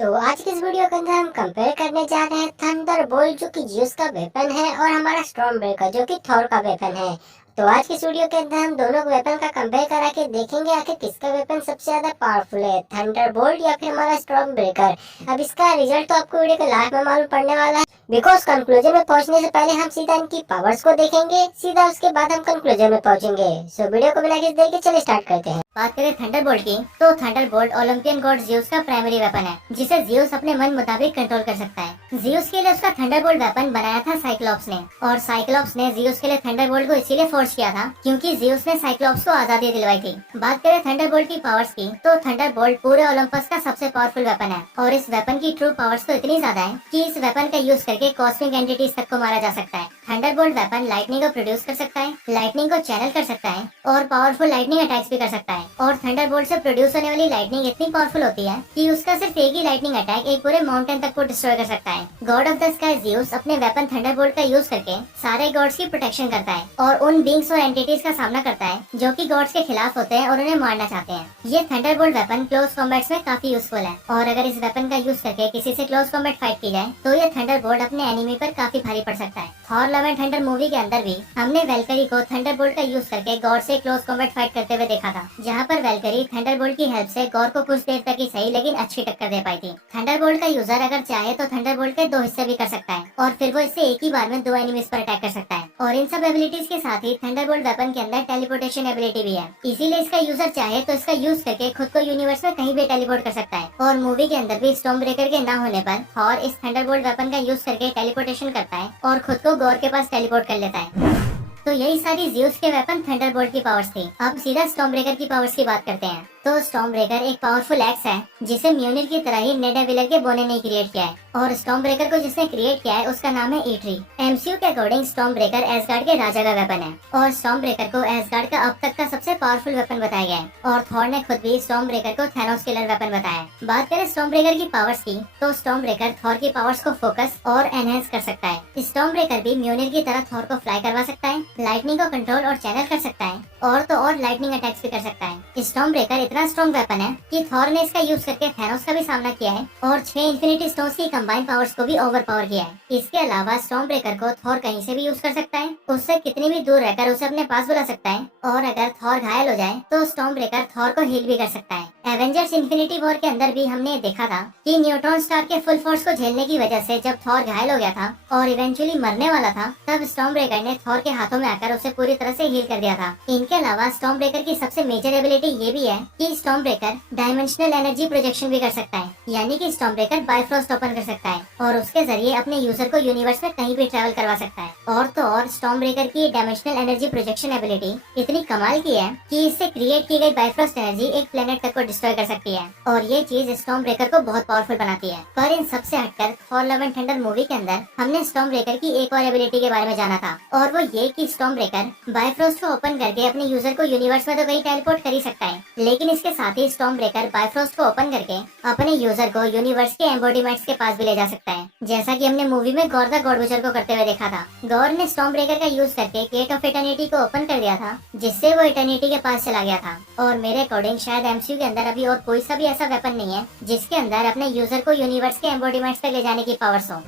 तो आज की इस वीडियो के अंदर हम कंपेयर करने जा रहे हैं थंडरबोल्ट जो कि जियोस का वेपन है और हमारा स्टॉर्म ब्रेकर जो कि थॉर का वेपन है। तो आज की इस वीडियो के अंदर हम दोनों वेपन का कंपेयर करा के देखेंगे आखिर किसका वेपन सबसे ज्यादा पावरफुल है, थंडरबोल्ट या फिर हमारा स्टॉर्म ब्रेकर। अब इसका रिजल्ट तो आपको वीडियो के लास्ट में मालूम पड़ने वाला है, बिकॉज कंक्लूजन में पहुंचने से पहले हम सीधा इनकी पावर्स को देखेंगे, सीधा उसके बाद हम कंक्लूजन में पहुंचेंगे। सो वीडियो को बिना किसी देर के चलिए स्टार्ट करते हैं। बात करें थंडरबोल्ट की, तो थंडरबोल्ट ओलंपियन गॉड जियोस का प्राइमरी वेपन है जिसे जियोस अपने मन मुताबिक कंट्रोल कर सकता है। जियोस के लिए उसका थंडरबोल्ट वेपन बनाया था साइक्लॉप्स ने, और साइक्लॉप्स ने जियोस के लिए थंडरबोल्ट को इसीलिए फोर्स किया था क्योंकि जियोस ने साइक्लॉप्स को आजादी दिलवाई थी। बात करें थंडरबोल्ट की पावर्स की, तो थंडरबोल्ट पूरे ओलंपस का सबसे पावरफुल वेपन है और इस वेपन की ट्रू पावर्स तो इतनी ज्यादा है कि इस वेपन का यूज करके कॉस्मिक एंटिटीज तक को मारा जा सकता है। थंडरबोल्ट वेपन लाइटनिंग को प्रोड्यूस कर सकता है, लाइटनिंग को चैनल कर सकता है और पावरफुल लाइटनिंग अटैक्स भी कर सकता है। और थंडरबोल्ट से प्रोड्यूस होने वाली लाइटनिंग इतनी पावरफुल होती है कि उसका सिर्फ एक ही लाइटनिंग अटैक एक पूरे माउंटेन तक को डिस्ट्रॉय कर सकता है। God of the sky Zeus अपने वेपन थंडरबोल्ट का यूज करके सारे गॉड्स की प्रोटेक्शन करता है और उन बींग्स और एंटिटीज का सामना करता है जो कि गॉड्स के खिलाफ होते हैं और उन्हें मारना चाहते हैं। ये थंडरबोल्ट वेपन क्लोज कॉम्बैट्स में काफी यूजफुल है और अगर इस वेपन का यूज करके किसी से क्लोज कॉम्बैट फाइट की जाए तो ये थंडरबोल्ट अपने एनिमी पर काफी भारी पड़ सकता है। Thor love and thunder movie के अंदर भी हमने वेलकरी को थंडरबोल्ट का यूज करके गॉड से क्लोज कॉम्बैट फाइट करते हुए देखा था, जहाँ पर वेलकरी थंडरबोल्ट की हेल्प से गॉड को कुछ देर तक ही सही लेकिन अच्छी टक्कर दे पाई थी। थंडरबोल्ट का यूजर अगर चाहे तो थंडरबोल्ट के दो हिस्से भी कर सकता है और फिर वो इससे एक ही बार में दो एनिमीज पर अटैक कर सकता है। और इन सब एबिलिटीज के साथ ही थंडरबोल्ट वेपन के अंदर टेलीपोर्टेशन एबिलिटी भी है, इसीलिए इसका यूजर चाहे तो इसका यूज करके खुद को यूनिवर्स में कहीं भी टेलीपोर्ट कर सकता है। और मूवी के अंदर भी स्टॉर्म ब्रेकर के ना होने पर थॉर इस थंडरबोल्ट वेपन का यूज करके टेलीपोर्टेशन करता है और खुद को गॉड के पास टेलीपोर्ट कर लेता है। तो यही सारी जियोस के वेपन थंडरबोल्ट की पावर्स थी। अब सीधा स्टॉर्म ब्रेकर की पावर्स की बात करते हैं। तो स्टॉर्म ब्रेकर एक पावरफुल एक्स है जिसे म्यूनिल की तरह ही नेडाविलर के बोने ने क्रिएट किया है, और स्टॉर्म ब्रेकर को जिसने क्रिएट किया है उसका नाम है ईट्री। एमसीयू के अकॉर्डिंग स्टॉर्म ब्रेकर एसगार्ड के राजा का वेपन है और स्टॉर्म ब्रेकर को एसगार्ड का अब तक का सबसे पावरफुल वेपन बताया गया है। और थॉर ने खुद भी स्टॉर्म ब्रेकर को थैनोस किलर वेपन बताया है। बात करें स्टॉर्म ब्रेकर की पावर्स की, तो स्टॉर्म ब्रेकर थॉर की पावर्स को फोकस और एनहेंस कर सकता है। स्टॉर्म ब्रेकर भी म्यूनिल की तरह थॉर को फ्लाई करवा सकता है, लाइटनिंग को कंट्रोल और चैनल कर सकता है और तो और लाइटनिंग अटैक्स भी कर सकता है। स्टॉर्म ब्रेकर इतना स्ट्रॉन्ग वेपन है कि थॉर ने इसका यूज करके थैनोस का भी सामना किया है और 6 इन्फिनिटी स्टोन्स की कंबाइंड पावर्स को भी ओवर पावर किया है। इसके अलावा स्टॉर्म ब्रेकर को थॉर कहीं से भी यूज कर सकता है, उससे कितनी भी दूर रहकर उसे अपने पास बुला सकता है और अगर थॉर घायल हो जाए तो स्टॉर्म ब्रेकर थॉर को हील भी कर सकता है। एवेंजर्स इन्फिनिटी वॉर के अंदर भी हमने देखा था कि न्यूट्रॉन स्टार के फुल फोर्स को झेलने की वजह से जब थॉर घायल हो गया था और इवेंचुअली मरने वाला था, तब स्टॉर्म ब्रेकर ने थॉर के हाथों में आकर उसे पूरी तरह से हील कर दिया था। इनके अलावा स्टॉर्म ब्रेकर की सबसे मेजर एबिलिटी ये भी है कि storm breaker dimensional energy projection भी कर सकता है, यानी कि स्टॉर्म ब्रेकर बायफ्रॉस्ट ओपन कर सकता है और उसके जरिए अपने यूजर को यूनिवर्स में कहीं भी ट्रैवल करवा सकता है। और तो और स्टॉर्म ब्रेकर की डायमेंशनल एनर्जी प्रोजेक्शन एबिलिटी इतनी कमाल की है कि इससे क्रिएट की गई बायफ्रॉस्ट एनर्जी एक प्लेनेट तक को डिस्ट्रॉय कर सकती है और ये चीज स्टॉर्म ब्रेकर को बहुत पावरफुल बनाती है। पर इन सबसे हटकर Thor love and thunder movie के अंदर हमने स्टॉर्म ब्रेकर की एक और एबिलिटी के बारे में जाना था, और वो ये कि स्टॉर्म ब्रेकर बायफ्रॉस्ट को ओपन करके अपने यूजर को यूनिवर्स में तो कहीं टेलीपोर्ट कर ही सकता है, लेकिन इसके साथ ही स्टॉर्म ब्रेकर बायफ्रॉस्ट को ओपन करके अपने यूजर को यूनिवर्स के एम्बॉडीमेंट्स के पास भी ले जा सकता है, जैसा कि हमने मूवी में गॉर द गॉड बुचर को करते हुए देखा था। गॉर ने स्टॉर्म ब्रेकर का यूज करके गेट ऑफ इटर्निटी को ओपन कर दिया था, जिससे वो इटर्निटी के पास चला गया था। और मेरे अकॉर्डिंग शायद एमसीयू के अंदर अभी और कोई सा भी ऐसा वेपन नहीं है जिसके अंदर अपने यूजर को यूनिवर्स के एम्बॉडीमेंट्स तक ले जाने की पावर्स हो।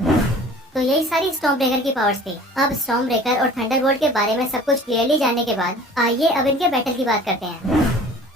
तो यही सारी स्टॉर्म ब्रेकर की पावर्स थी। अब स्टॉर्म ब्रेकर और थंडरबोल्ट के बारे में सब कुछ क्लियरली जानने के बाद आइए अब इनके बैटल की बात करते हैं।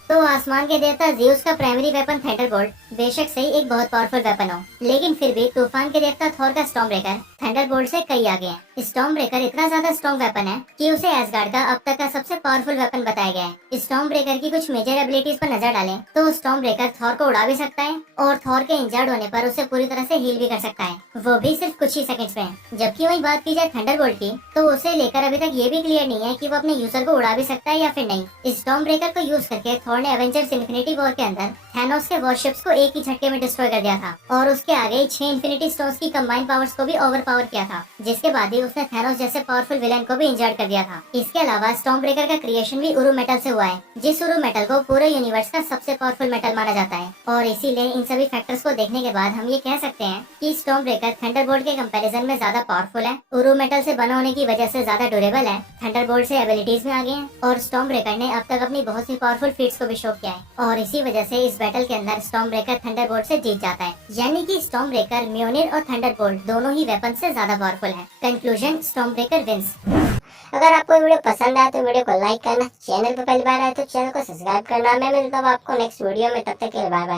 तो आसमान के देवता जियोस का प्राइमरी वेपन थंडरबोल्ट बेशक सही एक बहुत पावरफुल वेपन हो, लेकिन फिर भी तूफान के देवता थॉर का स्टॉर्म ब्रेकर थंडरबोल्ट से कई आगे है। स्टॉर्म ब्रेकर इतना ज्यादा स्ट्रॉन्ग वेपन है कि उसे एसगार्ड का अब तक का सबसे पावरफुल वेपन बताया गया है। स्टॉर्म ब्रेकर की कुछ मेजर एबिलिटीज पर नजर डालें तो स्टॉर्म ब्रेकर थॉर को उड़ा भी सकता है और थॉर के इंजर्ड होने पर उसे पूरी तरह से हील भी कर सकता है, वो भी सिर्फ कुछ ही सेकंड्स में। जबकि वही बात की जाए थंडरबोल्ट की, तो उसे लेकर अभी तक ये भी क्लियर नहीं है कि वो अपने यूजर को उड़ा भी सकता है या फिर नहीं। स्टॉर्म ब्रेकर को यूज करके थॉर ने एवेंजर्स इन्फिनिटी वॉर के अंदर थैनोस के वॉरशिप्स को एक ही झटके में डिस्ट्रॉय कर दिया था और उसके आगे 6 इन्फिनिटी स्टोन्स की कंबाइंड पावर्स को भी ओवर पावर किया था, जिसके बाद ही उसने थैनोस जैसे पावरफुल विलेन को भी इंजर्ड कर दिया था। इसके अलावा स्टॉर्म ब्रेकर का क्रिएशन भी उरु मेटल से हुआ है, जिस उरु मेटल को पूरे यूनिवर्स का सबसे पावरफुल मेटल माना जाता है। और इसीलिए इन सभी फैक्टर्स को देखने के बाद हम ये कह सकते हैं कि स्टॉर्म ब्रेकर थंडरबोल्ट के कंपैरिजन में ज्यादा पावरफुल है, उरु मेटल से बना होने की वजह से ज्यादा ड्यूरेबल है, थंडरबोल्ट से एबिलिटीज में आगे है और स्टॉर्म ब्रेकर ने अब तक अपनी बहुत सी पावरफुल फीट्स को को भी शो किया है और इसी वजह से इस बैटल के अंदर स्टॉर्म ब्रेकर थंडरबोल्ट से जीत जाता है। यानी कि स्टॉर्म ब्रेकर म्योनिर और थंडरबोल्ट दोनों ही वेपन से ज्यादा पावरफुल है। Conclusion, storm breaker wins. अगर आपको वीडियो पसंद आए तो वीडियो को लाइक करना, चैनल पर पहली बार आए तो चैनल को सब्सक्राइब करना। मैं मिलता हूँ आपको नेक्स्ट वीडियो में, तब तक के लिए बाय बाय।